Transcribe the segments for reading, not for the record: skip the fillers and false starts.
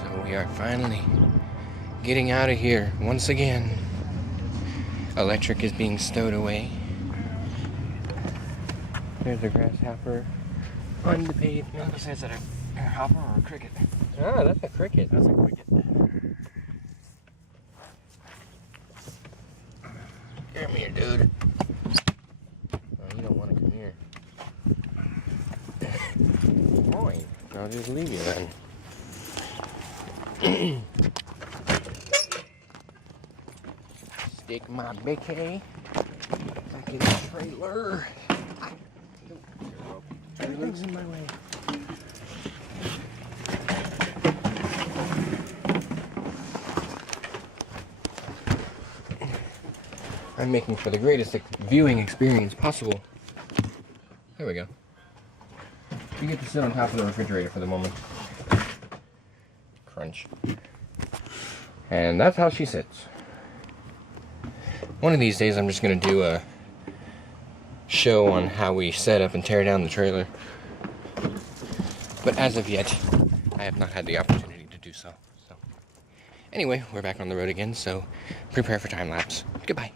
So we are finally getting out of here once again. Electric is being stowed away. There's a grasshopper on the pavement. Is that a hopper or a cricket? Ah, that's a cricket. That's a cricket. Come here, dude. Oh, you don't want to come here. Fine. I'll just leave you then. Stick my bicky back in the trailer. Everything's in my way. I'm making for the greatest viewing experience possible. There we go. You get to sit on top of the refrigerator for the moment. Crunch. And that's how she sits. One of these days I'm just going to do a show on how we set up and tear down the trailer. But as of yet, I have not had the opportunity to do so. Anyway, we're back on the road again, so prepare for time lapse. Goodbye.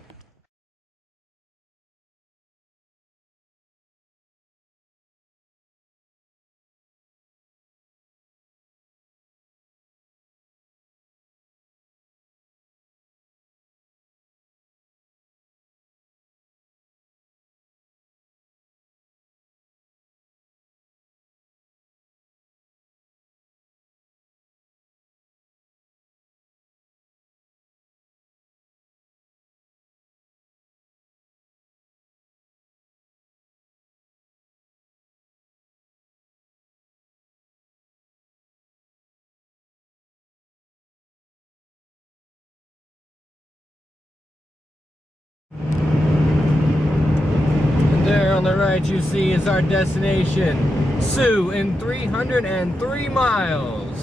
There on the right you see is our destination, Sioux, in 303 miles.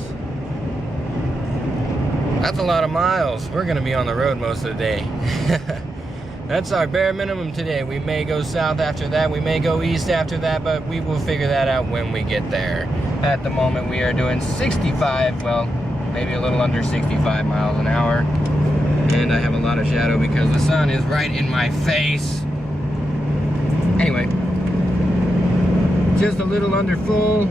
That's a lot of miles. We're gonna be on the road most of the day. That's our bare minimum today. We may go south after that, we may go east after that, but we will figure that out when we get there. At the moment we are doing 65, well, maybe a little under 65 miles an hour. And I have a lot of shadow because the sun is right in my face. Anyway, just a little under full.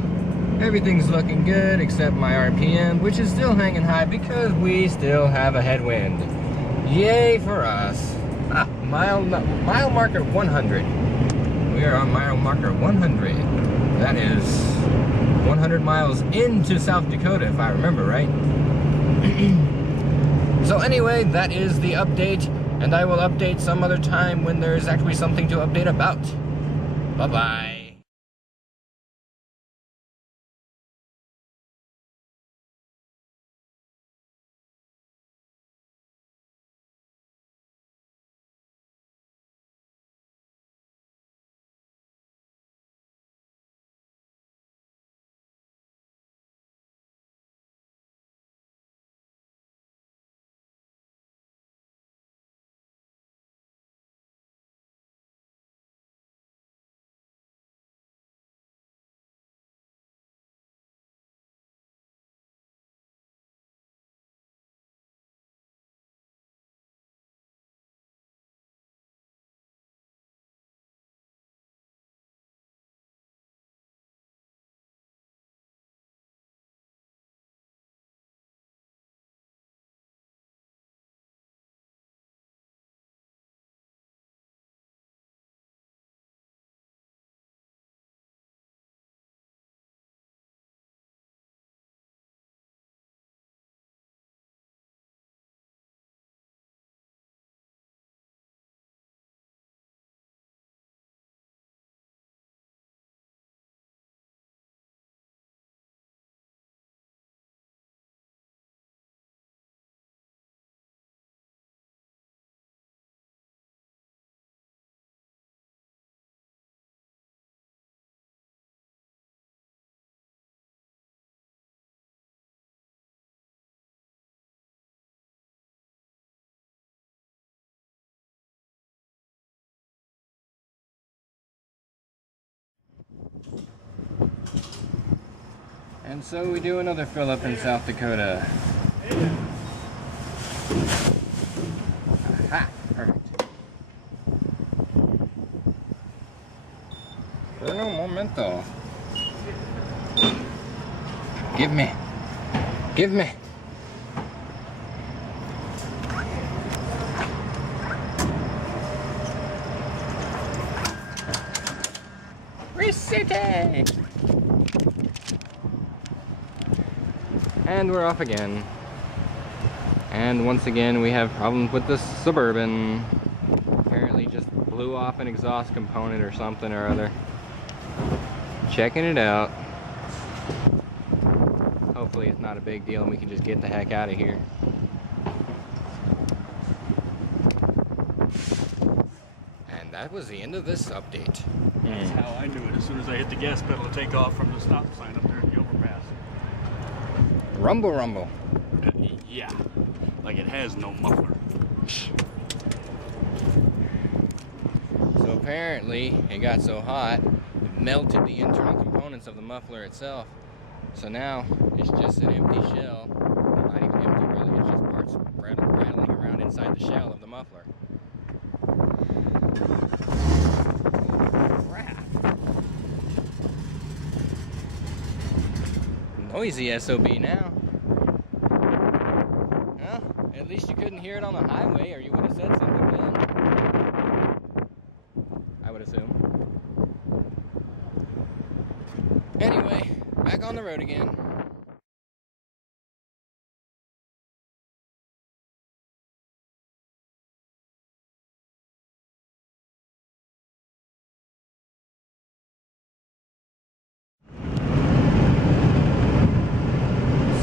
Everything's looking good except my RPM, which is still hanging high because we still have a headwind. Yay for us. Mile marker 100. We are on mile marker 100. That is 100 miles into South Dakota, if I remember right. So anyway, that is the update, and I will update some other time when there is actually something to update about. Bye-bye. And so we do another fill up in South Dakota. Aha, perfect. Un momento. Give me. Give me. Recite! And we're off again. And once again we have problems with the Suburban. Apparently just blew off an exhaust component or something or other. Checking it out. Hopefully it's not a big deal and we can just get the heck out of here. And that was the end of this update. That's how I knew it as soon as I hit the gas pedal to take off from the stop sign up there at the overpass. Rumble rumble. Yeah, like it has no muffler. So apparently it got so hot, it melted the internal components of the muffler itself. So now it's just an empty shell. Well, not even empty really, it's just parts rattling around inside the shell of the muffler. Crap. Noisy SOB now. Well, at least you couldn't hear it on the highway or you would have said something then. I would assume. Anyway, back on the road again.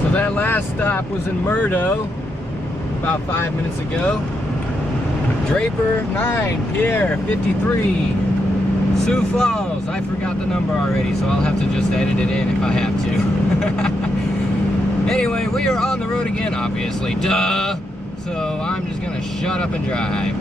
So that last stop was in Murdo about 5 minutes ago. Draper 9, Pierre 53, Sioux Falls. I forgot the number already, so I'll have to just edit it in if I have to. Anyway, we are on the road again, obviously. Duh! So I'm just gonna shut up and drive.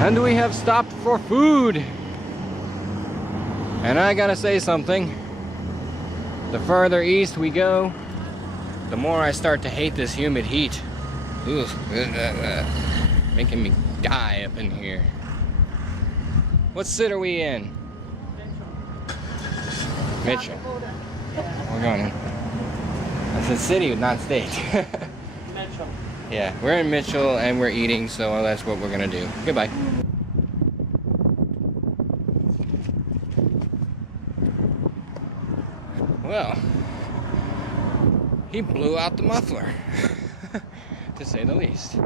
And we have stopped for food. And I gotta say something. The further east we go, the more I start to hate this humid heat. Ugh. making me die up in here. What sit are we in? Mitchell. We're going in. It's a city, not state. Mitchell. Yeah, we're in Mitchell and we're eating, so that's what we're gonna do. Goodbye. Well, he blew out the muffler, to say the least.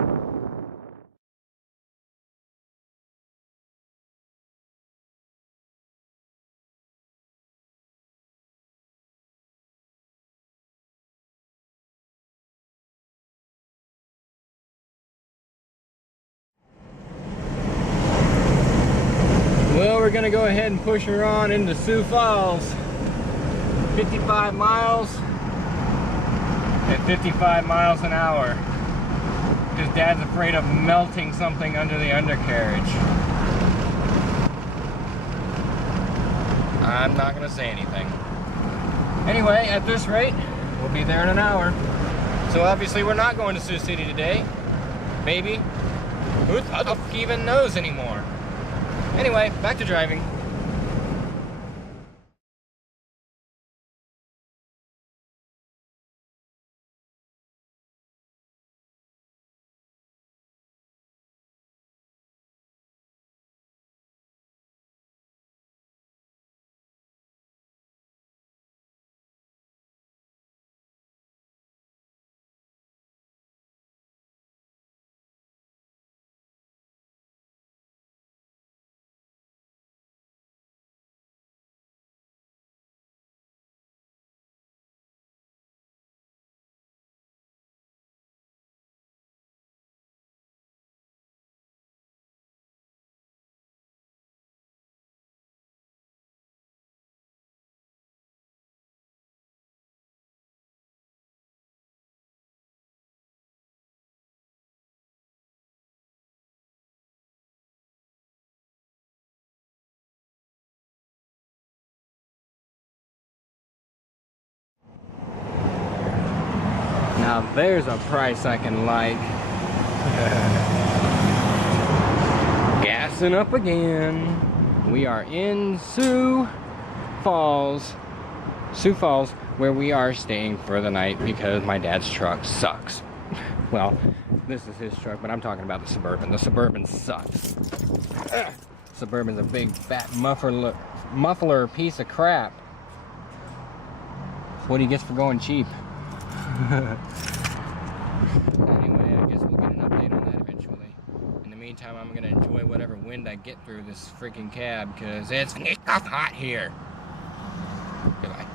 Well, we're gonna go ahead and push her on into Sioux Falls. 55 miles at 55 miles an hour. Because Dad's afraid of melting something under the undercarriage. I'm not gonna say anything. Anyway, at this rate, we'll be there in an hour. So obviously we're not going to Sioux City today. Maybe. Who the fuck even knows anymore? Anyway, back to driving. Now there's a price I can like. Gassing up again. We are in Sioux Falls, where we are staying for the night because my dad's truck sucks. Well, this is his truck, but I'm talking about the Suburban. The Suburban sucks. Suburban's a big fat muffler piece of crap. That's what he gets for going cheap. Anyway, I guess we'll get an update on that eventually. In the meantime, I'm gonna enjoy whatever wind I get through this freaking cab because it's hot here. Goodbye.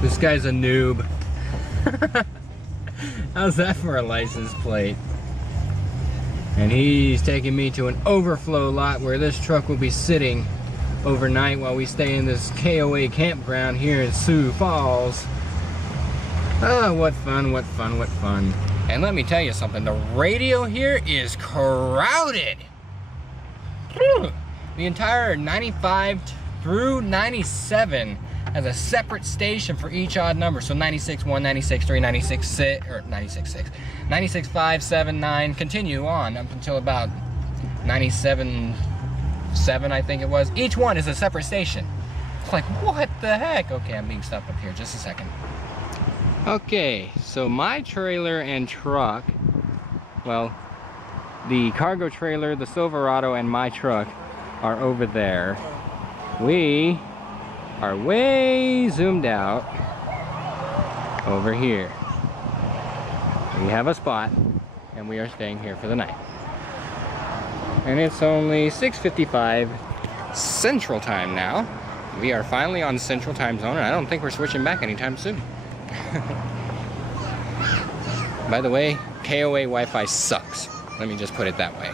This guy's a noob. How's that for a license plate? And he's taking me to an overflow lot where this truck will be sitting overnight while we stay in this KOA campground here in Sioux Falls. Oh, what fun, what fun, what fun. And let me tell you something, the radio here is crowded. The entire 95 through 97 has a separate station for each odd number. So 96.1, 96.3, 96.6, or 96.6, 96.5, 7, 9, continue on up until about 97.7, I think it was. Each one is a separate station. It's like, what the heck? Okay, I'm being stopped up here, just a second. Okay, so my trailer and truck, well, the cargo trailer, the Silverado, and my truck are over there. We are way zoomed out over here. We have a spot and we are staying here for the night. And it's only 6:55 Central Time now. We are finally on Central Time Zone, and I don't think we're switching back anytime soon. By the way, KOA Wi-Fi sucks. Let me just put it that way.